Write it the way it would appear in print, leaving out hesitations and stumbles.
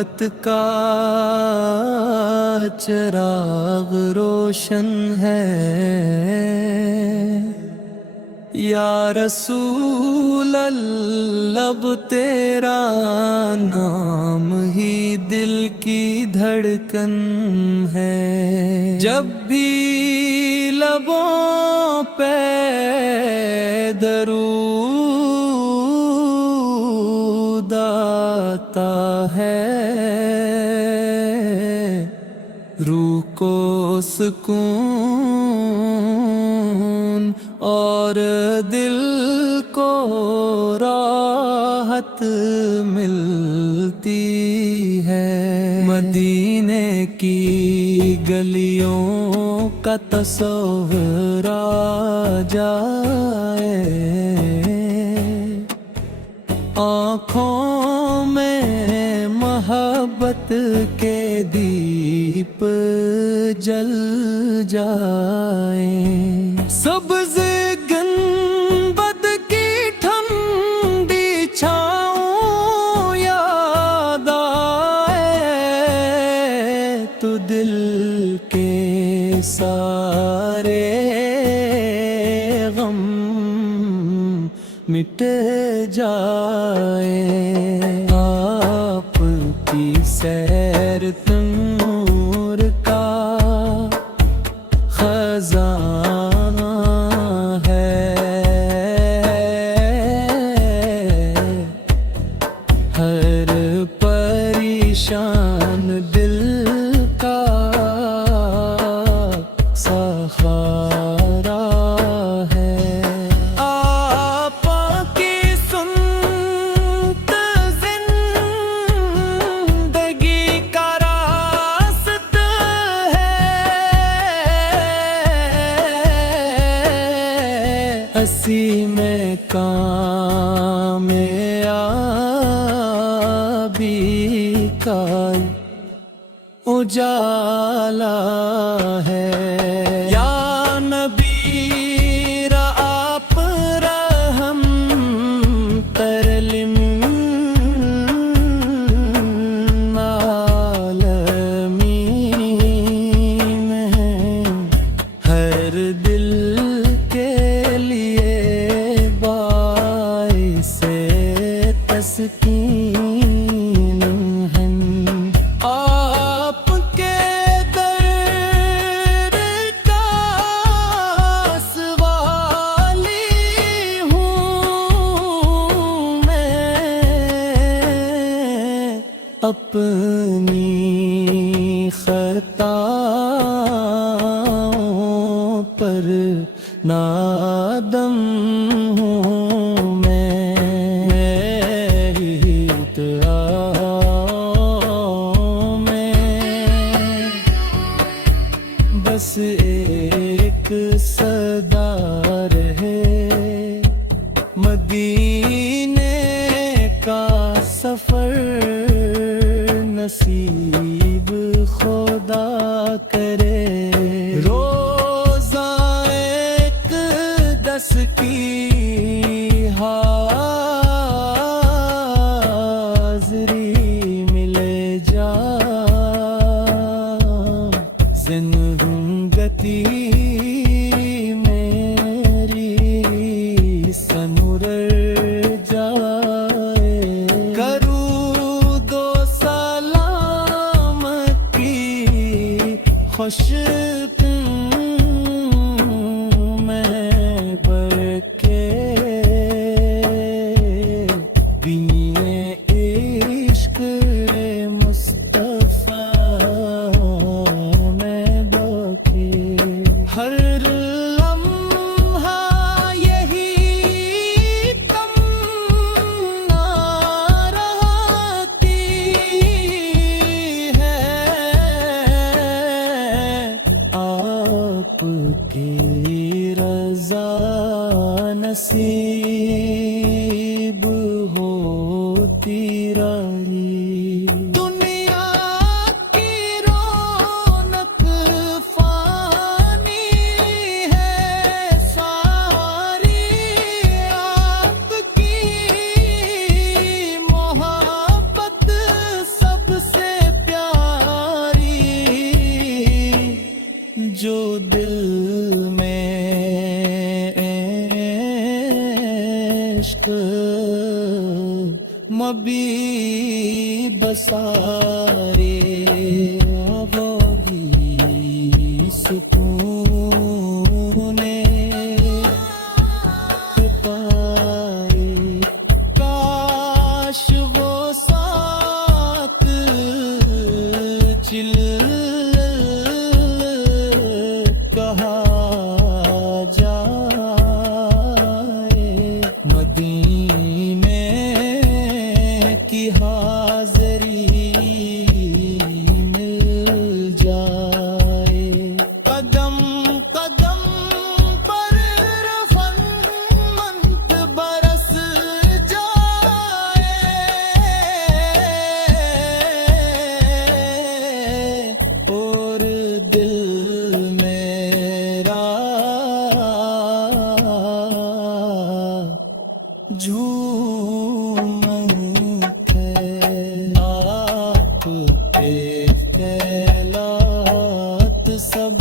محبت کا چراغ روشن ہے، یا رسول اللہ اب تیرا نام ہی دل کی دھڑکن ہے، جب بھی لبوں پہ درود آتا ہے، روح کو سکون اور دل کو راحت ملتی ہے، مدینے کی گلیوں کا تصور آ جائے، آنکھوں میں محبت کے دیپ جل جائیں، سبز گنبد کی ٹھنڈی چھاؤں یاد آئے، تو دل کے سارے غم مٹ جائیں، آپ کی سیر نور کا خزانہ ہے، ہر پریشان دل کا سہارا ہے، آپ کی سنت زندگی کا راست ہے، اسی میں کامیابی کا اجالا ہے، یا نبی آپ رحم ترلم عالمین ہیں، ہر دل کے لیے باعث تسکین ہیں، آپ کے در کا سوالی ہوں میں، اپنی خطاؤں پر نادم ہوں میں، میری دعاؤں میں بس ایک صدا رہے، مدینے کا سفر نصیب خدا کرے، روزہ ایک دس کی حاضری ملے جا، زندگی میری سنور جائے، کرود و سلام کی خوش میں بر کے بینے عشق مصطفیٰ میں بکے، ہر لمحہ یہی تمنا رہتی ہے، آپ کی رضا نصیب ہوتی رہی، دنیا کی رونق فانی ہے ساری، آپ کی محبت سب سے دل میں عشق مبی بسارے وہی سکون پائے کاش وہ ساتھ چل کہا جائے مدینے کی حاضری مل جائے قدم قدم پر رحمت برس جائے اور دل میرا جھومت ہے آپ پہ خیالات سب